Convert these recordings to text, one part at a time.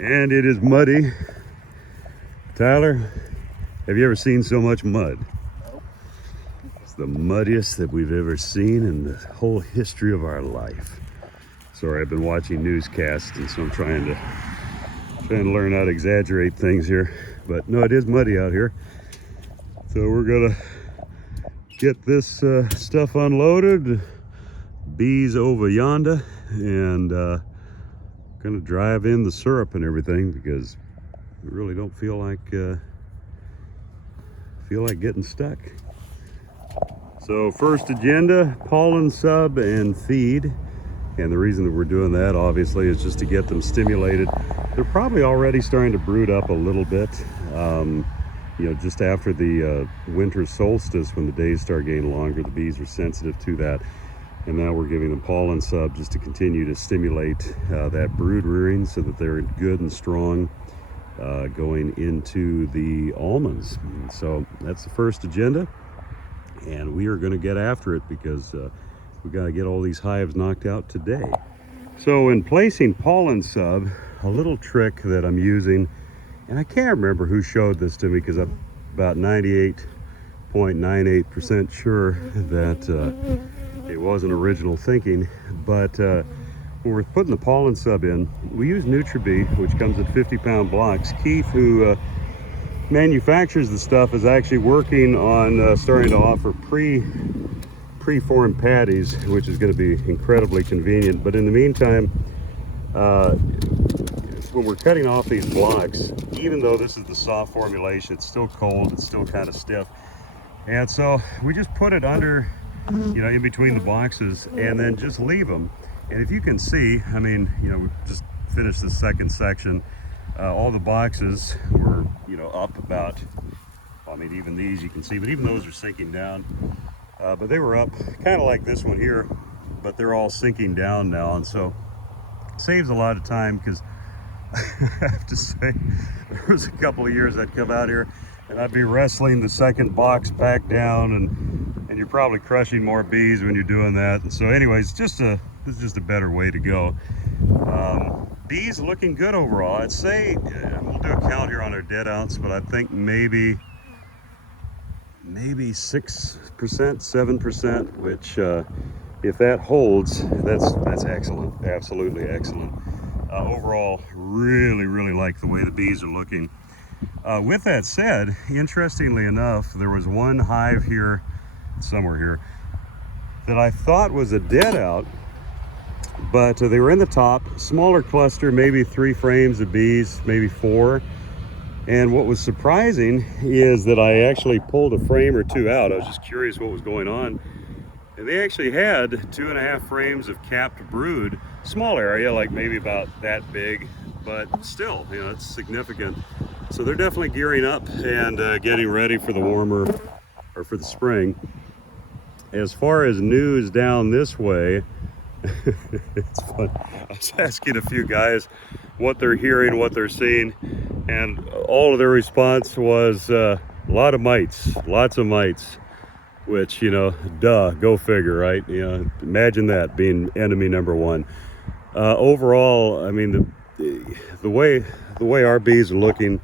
and it is muddy. Tyler, have you ever seen so much mud? It's the muddiest that we've ever seen in the whole history of our life. Sorry, I've been watching newscasts, and so I'm trying to learn how to exaggerate things here. But no, it is muddy out here. So we're gonna get this stuff unloaded. Bees over yonder, and gonna drive in the syrup and everything because we really don't feel like getting stuck. So first agenda, pollen sub and feed. And the reason that we're doing that obviously is just to get them stimulated. They're probably already starting to brood up a little bit. You know, just after the winter solstice, when the days start getting longer, the bees are sensitive to that. And now we're giving them pollen sub just to continue to stimulate that brood rearing so that they're good and strong going into the almonds. So that's the first agenda, and we are going to get after it because we got to get all these hives knocked out today. So in placing pollen sub, a little trick that I'm using, and I can't remember who showed this to me because I'm about 98.98% sure that it wasn't original thinking, but when we're putting the pollen sub in, we use NutriBee, which comes in 50-pound blocks. Keith, who manufactures the stuff, is actually working on starting to offer preformed patties, which is going to be incredibly convenient. But in the meantime, when we're cutting off these blocks, even though this is the soft formulation, it's still cold, it's still kind of stiff. And so we just put it under, you know, in between the boxes, and then just leave them. And if you can see, I mean, you know, we just finished the second section. All the boxes were, you know, up about, well, I mean, even these you can see, but even those are sinking down. But they were up kind of like this one here, but they're all sinking down now. And so it saves a lot of time because I have to say, there was a couple of years I'd come out here and I'd be wrestling the second box back down, and you're probably crushing more bees when you're doing that. And so anyways, this is just a better way to go. Bees looking good overall. I'd say, we'll do a count here on our dead ounce, but I think maybe 6%, 7%, which if that holds, that's excellent, absolutely excellent. Overall, really like the way the bees are looking. With that said, interestingly enough, there was one hive here, somewhere here, that I thought was a dead out, but they were in the top, smaller cluster, maybe 3 frames of bees, maybe 4. And what was surprising is that I actually pulled a frame or 2 out. I was just curious what was going on. And they actually had 2.5 frames of capped brood, small area, like maybe about that big, but still, you know, it's significant. So they're definitely gearing up and getting ready for the warmer, or for the spring. As far as news down this way, it's fun. I was asking a few guys what they're hearing, what they're seeing, and all of their response was a lot of mites, lots of mites, which, you know, duh, go figure, right? You know, imagine that being enemy number one. Overall, I mean, the way our bees are looking,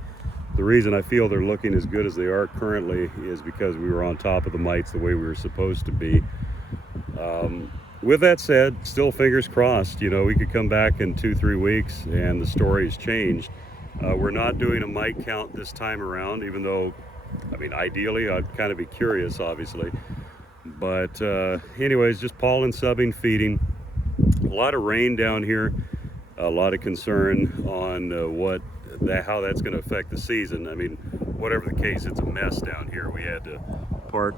the reason I feel they're looking as good as they are currently is because we were on top of the mites the way we were supposed to be. With that said, still fingers crossed. You know, we could come back in 2-3 weeks and the story's changed. We're not doing a mite count this time around, even though, I mean, ideally I'd kind of be curious, obviously. But anyways, just pollen subbing, feeding. A lot of rain down here, a lot of concern on how that's going to affect the season. I mean, whatever the case, it's a mess down here. We had to park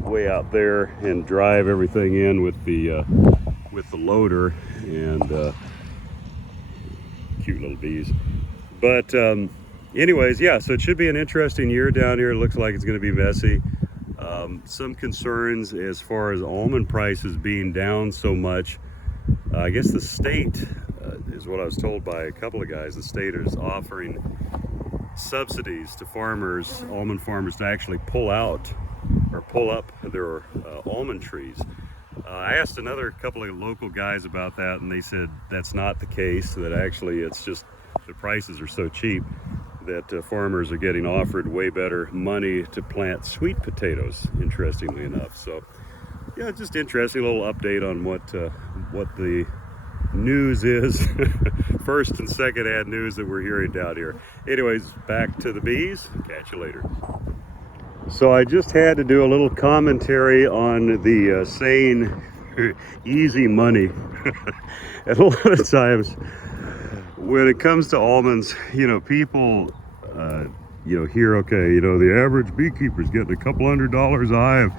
way out there and drive everything in with the loader, and cute little bees. But anyways, yeah, so it should be an interesting year down here. It looks like it's going to be messy. Some concerns as far as almond prices being down so much. I guess the state is what I was told by a couple of guys. The state is offering subsidies to farmers, almond farmers, to actually pull out or pull up their almond trees. I asked another couple of local guys about that, and they said that's not the case, that actually it's just the prices are so cheap that farmers are getting offered way better money to plant sweet potatoes, interestingly enough. So yeah, just interesting little update on what the news is. First and second hand news that we're hearing down here. Anyways, back to the bees. Catch you later. So I just had to do a little commentary on the saying easy money. And a lot of times when it comes to almonds, you know, people you know, hear, okay, you know, the average beekeeper's getting a couple $100 a hive,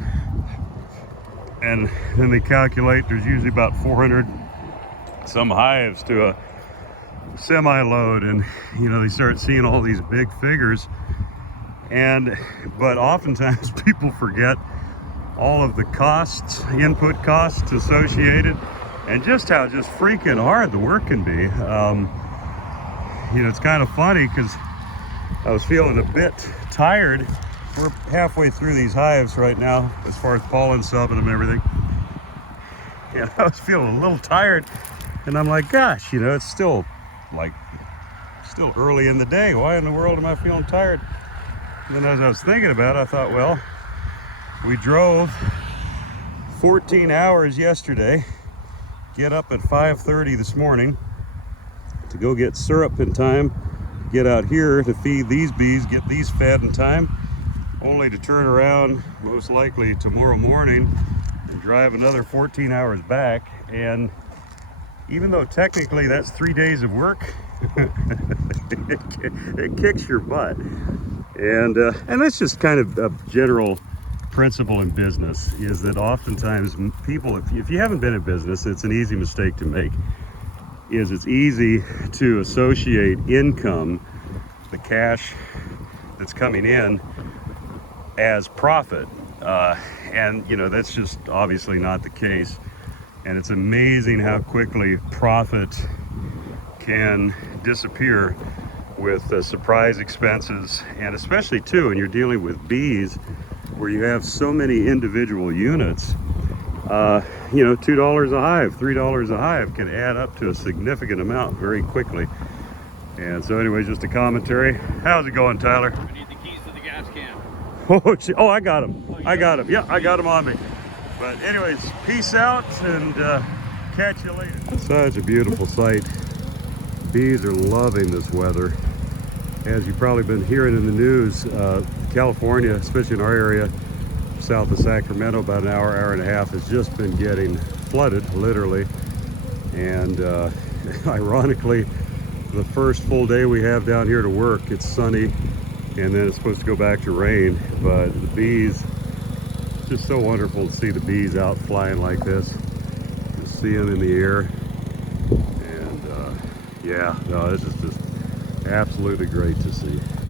and then they calculate there's usually about 400 some hives to a semi-load, and you know, they start seeing all these big figures. But oftentimes people forget all of the costs, input costs associated, and just how just freaking hard the work can be. You know, it's kind of funny because I was feeling a bit tired. We're halfway through these hives right now as far as pollen subbing them and everything. And I was feeling a little tired, and I'm like, gosh, you know, it's still early in the day. Why in the world am I feeling tired? And then as I was thinking about it, I thought, well, we drove 14 hours yesterday, get up at 5:30 this morning to go get syrup in time, get out here to feed these bees, get these fed in time, only to turn around most likely tomorrow morning and drive another 14 hours back. And even though technically that's 3 days of work, it kicks your butt. And that's just kind of a general principle in business, is that oftentimes people, if you haven't been in business, it's an easy mistake to make, is it's easy to associate income, the cash that's coming in, as profit. And you know, that's just obviously not the case. And it's amazing how quickly profit can disappear with surprise expenses, and especially too when you're dealing with bees where you have so many individual units. You know, $2 a hive, $3 a hive can add up to a significant amount very quickly. And so anyways, just a commentary. How's it going, Tyler? I need the keys to the gas can. Oh, I got them. I got them. Yeah, I got them on me. But anyways, peace out, and catch you later. Such a beautiful sight. Bees are loving this weather. As you've probably been hearing in the news, California, especially in our area, south of Sacramento, about an hour and a half, has just been getting flooded, literally. And ironically, the first full day we have down here to work, it's sunny, and then it's supposed to go back to rain. But the bees, just so wonderful to see the bees out flying like this, to see them in the air. And yeah, no, this is just absolutely great to see.